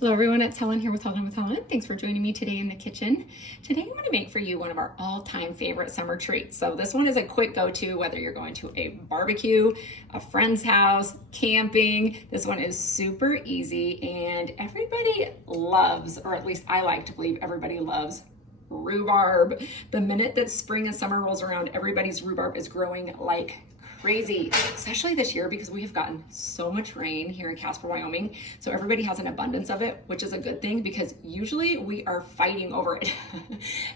Hello everyone, it's Helen here with Helen. Thanks for joining me today in the kitchen. Today I'm going to make for you one of our all-time favorite summer treats. So this one is a quick go-to whether you're going to a barbecue, a friend's house, camping. This one is super easy and everybody loves, or at least I like to believe everybody loves, rhubarb. The minute that spring and summer rolls around, everybody's rhubarb is growing like crazy, especially this year because we have gotten so much rain here in Casper, Wyoming. So everybody has an abundance of it, which is a good thing because usually we are fighting over it.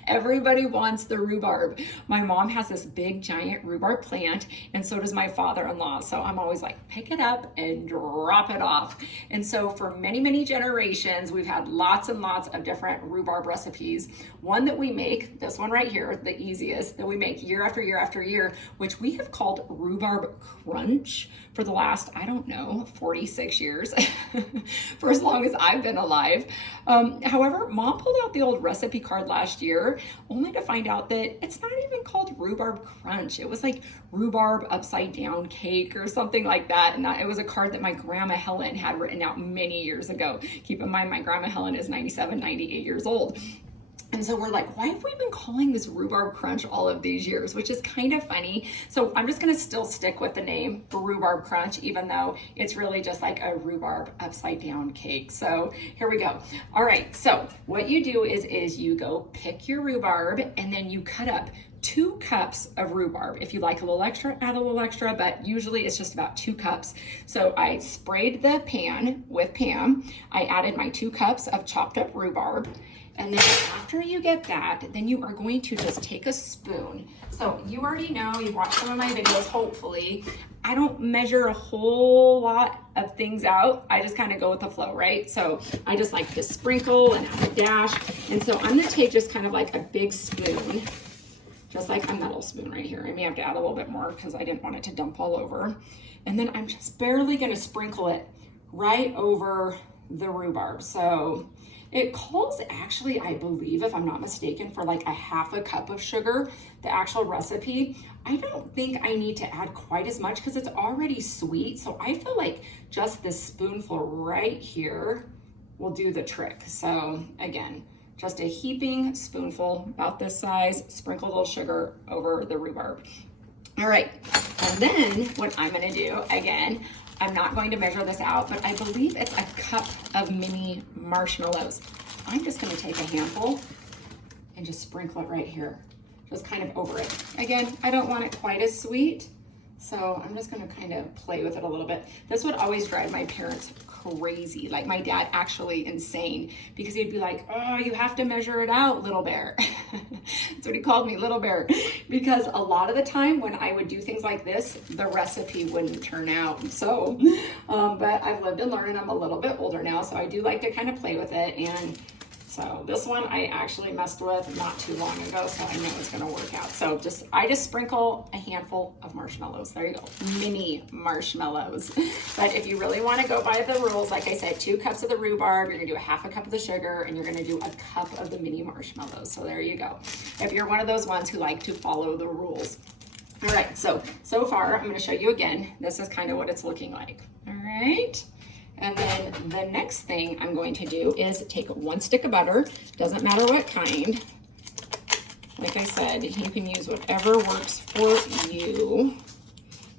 Everybody wants the rhubarb. My mom has this big giant rhubarb plant and so does my father-in-law. So I'm always like, pick it up and drop it off. And so for many, many generations, we've had lots and lots of different rhubarb recipes. One that we make, this one right here, the easiest, that we make year after year after year, which we have called rhubarb crunch for the last, I don't know, 46 years, for as long as I've been alive. However, Mom pulled out the old recipe card last year, only to find out that it's not even called rhubarb crunch. It was like rhubarb upside down cake or something like that. And it was a card that my grandma Helen had written out many years ago. Keep in mind, my grandma Helen is 97, 98 years old. And so we're like, why have we been calling this rhubarb crunch all of these years, which is kind of funny. So I'm just gonna still stick with the name rhubarb crunch, even though it's really just like a rhubarb upside down cake. So here we go. All right, so what you do is you go pick your rhubarb and then you cut up 2 cups of rhubarb. If you like a little extra, add a little extra, but usually it's just about 2 cups. So I sprayed the pan with Pam. I added my 2 cups of chopped up rhubarb. And then after you get that, then you are going to just take a spoon. So you already know, you've watched some of my videos, hopefully. I don't measure a whole lot of things out. I just kind of go with the flow, right? So I just like to sprinkle and add a dash. And so I'm gonna take just kind of like a big spoon, just like a metal spoon right here. I may have to add a little bit more because I didn't want it to dump all over. And then I'm just barely gonna sprinkle it right over the rhubarb. So it calls actually, I believe, if I'm not mistaken, for like a 1/2 cup of sugar, the actual recipe. I don't think I need to add quite as much because it's already sweet. So I feel like just this spoonful right here will do the trick. So again, just a heaping spoonful about this size, sprinkle a little sugar over the rhubarb. All right, and then what I'm gonna do, again, I'm not going to measure this out, but I believe it's a cup of mini marshmallows. I'm just gonna take a handful and just sprinkle it right here, just kind of over it. Again, I don't want it quite as sweet, so I'm just gonna kind of play with it a little bit. This would always drive my parents crazy, like my dad actually insane, because he'd be like, oh, you have to measure it out, little bear. That's what he called me, little bear, because a lot of the time when I would do things like this, the recipe wouldn't turn out. So, but I've lived and learned and I'm a little bit older now, so I do like to kind of play with it. And so this one I actually messed with not too long ago, so I know it's gonna work out. So I just sprinkle a handful of marshmallows. There you go, mini marshmallows. But if you really wanna go by the rules, like I said, 2 cups of the rhubarb, you're gonna do a 1/2 cup of the sugar, and you're gonna do a cup of the mini marshmallows. So there you go. If you're one of those ones who like to follow the rules. All right, so far, I'm gonna show you again. This is kind of what it's looking like, all right? And then the next thing I'm going to do is take 1 stick of butter, doesn't matter what kind. Like I said, you can use whatever works for you.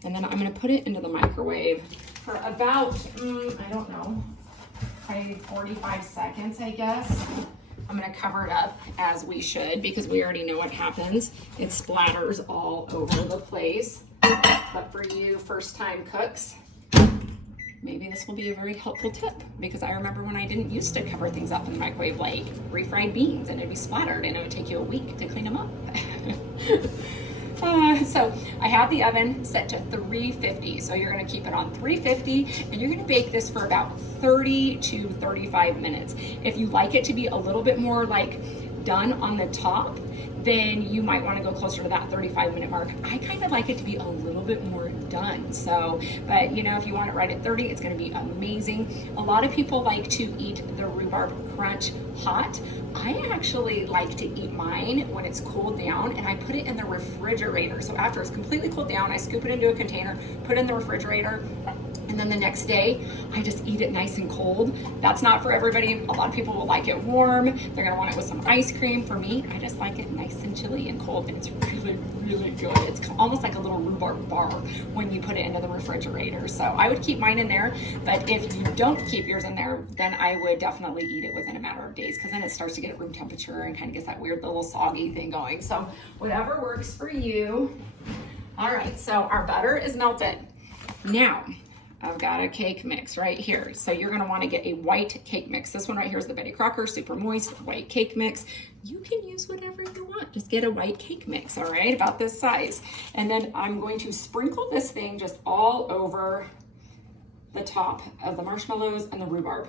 And then I'm gonna put it into the microwave for about, I don't know, probably 45 seconds, I guess. I'm gonna cover it up as we should because we already know what happens. It splatters all over the place. But for you first-time cooks, maybe this will be a very helpful tip because I remember when I didn't used to cover things up in the microwave like refried beans and it'd be splattered and it would take you a week to clean them up. So I have the oven set to 350. So you're gonna keep it on 350 and you're gonna bake this for about 30 to 35 minutes. If you like it to be a little bit more like done on the top, then you might want to go closer to that 35-minute mark. I kind of like it to be a little bit more done. So, but you know, if you want it right at 30, it's going to be amazing. A lot of people like to eat the rhubarb crunch hot. I actually like to eat mine when it's cooled down and I put it in the refrigerator. So after it's completely cooled down, I scoop it into a container, put it in the refrigerator, and And then the next day, I just eat it nice and cold. That's not for everybody. A lot of people will like it warm. They're gonna want it with some ice cream. For me, I just like it nice and chilly and cold, and it's really, really good. It's almost like a little rhubarb bar when you put it into the refrigerator. So I would keep mine in there, but if you don't keep yours in there, then I would definitely eat it within a matter of days, because then it starts to get at room temperature and kind of gets that weird little soggy thing going. So whatever works for you. All right, so our butter is melted. Now, I've got a cake mix right here. So you're gonna wanna get a white cake mix. This one right here is the Betty Crocker Super Moist White Cake Mix. You can use whatever you want. Just get a white cake mix, all right, about this size. And then I'm going to sprinkle this thing just all over the top of the marshmallows and the rhubarb.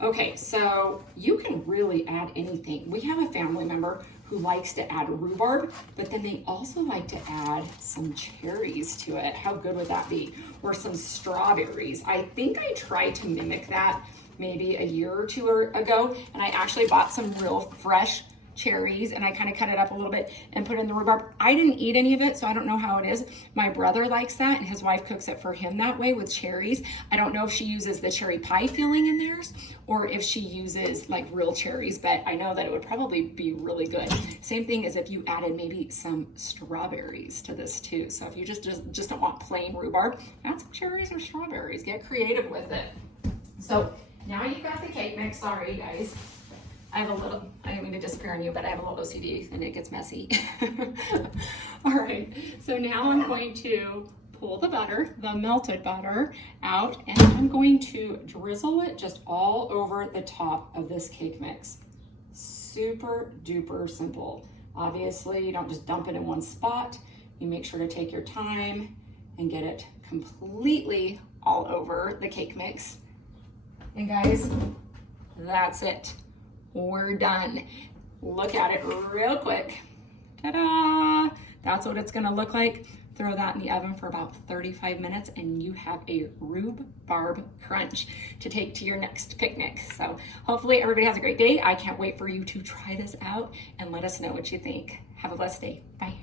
Okay, so you can really add anything. We have a family member who likes to add rhubarb, but then they also like to add some cherries to it. How good would that be? Or some strawberries. I think I tried to mimic that maybe a year or two ago, and I actually bought some real fresh cherries and I kind of cut it up a little bit and put it in the rhubarb. I didn't eat any of it, so I don't know how it is. My brother likes that, and his wife cooks it for him that way with cherries. I don't know if she uses the cherry pie filling in theirs or if she uses like real cherries, but I know that it would probably be really good. Same thing as if you added maybe some strawberries to this too. So if you just don't want plain rhubarb, add some cherries or strawberries. Get creative with it. So now you've got the cake mix. Sorry, guys. I didn't mean to disappear on you, but I have a little OCD and it gets messy. All right, so now I'm going to pull the butter, the melted butter, out, and I'm going to drizzle it just all over the top of this cake mix. Super duper simple. Obviously, you don't just dump it in one spot. You make sure to take your time and get it completely all over the cake mix. And guys, that's it. We're done. Look at it real quick. Ta-da! That's what it's gonna look like. Throw that in the oven for about 35 minutes and you have a rhubarb crunch to take to your next picnic. So hopefully everybody has a great day. I can't wait for you to try this out and let us know what you think. Have a blessed day. Bye.